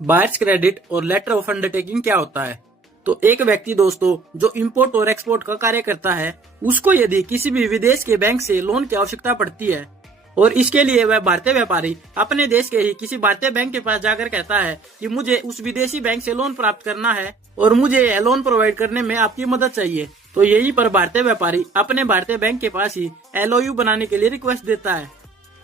Buyers credit और letter of undertaking क्या होता है? तो एक व्यक्ति दोस्तों जो इंपोर्ट और एक्सपोर्ट का कार्य करता है, उसको यदि किसी भी विदेश के बैंक से लोन की आवश्यकता पड़ती है और इसके लिए वह भारतीय व्यापारी अपने देश के ही किसी भारतीय बैंक के पास जाकर कहता है कि मुझे उस विदेशी बैंक से लोन प्राप्त करना है और मुझे यह लोन प्रोवाइड करने में आपकी मदद चाहिए, तो यहीं पर भारतीय व्यापारी अपने भारतीय बैंक के पास ही LOU बनाने के लिए रिक्वेस्ट देता है।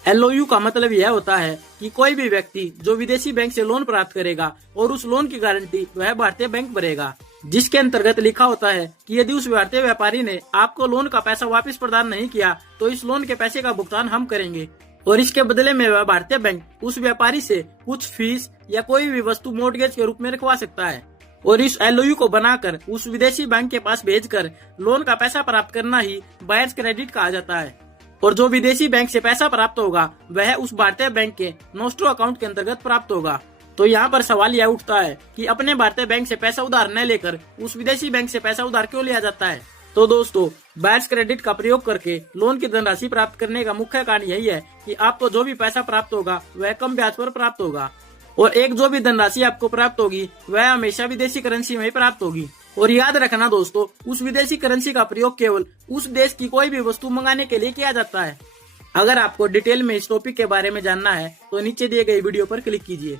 LOU का मतलब यह होता है कि कोई भी व्यक्ति जो विदेशी बैंक से लोन प्राप्त करेगा और उस लोन की गारंटी वह भारतीय बैंक भरेगा, जिसके अंतर्गत लिखा होता है कि यदि उस भारतीय व्यापारी ने आपको लोन का पैसा वापस प्रदान नहीं किया तो इस लोन के पैसे का भुगतान हम करेंगे और इसके बदले में वह भारतीय बैंक उस व्यापारी से कुछ फीस या कोई भी वस्तु मोर्टगेज के रूप में रखवा सकता है और इस LOU को बनाकर उस विदेशी बैंक के पास भेजकर लोन का पैसा प्राप्त करना ही बायर्स क्रेडिट कहा जाता है। और जो विदेशी बैंक से पैसा प्राप्त होगा वह उस भारतीय बैंक के नोस्ट्रो अकाउंट के अंतर्गत प्राप्त होगा। तो यहाँ पर सवाल यह उठता है कि अपने भारतीय बैंक से पैसा उधार न लेकर उस विदेशी बैंक से पैसा उधार क्यों लिया जाता है? तो दोस्तों, बायर्स क्रेडिट का प्रयोग करके लोन की धनराशि प्राप्त करने का मुख्य कारण यही है कि आपको जो भी पैसा प्राप्त होगा वह कम ब्याज पर प्राप्त होगा और एक जो भी धनराशि आपको प्राप्त होगी वह हमेशा विदेशी करेंसी में ही प्राप्त होगी। और याद रखना दोस्तों, उस विदेशी करेंसी का प्रयोग केवल उस देश की कोई भी वस्तु मंगाने के लिए किया जाता है। अगर आपको डिटेल में इस टॉपिक के बारे में जानना है तो नीचे दिए गए वीडियो पर क्लिक कीजिए।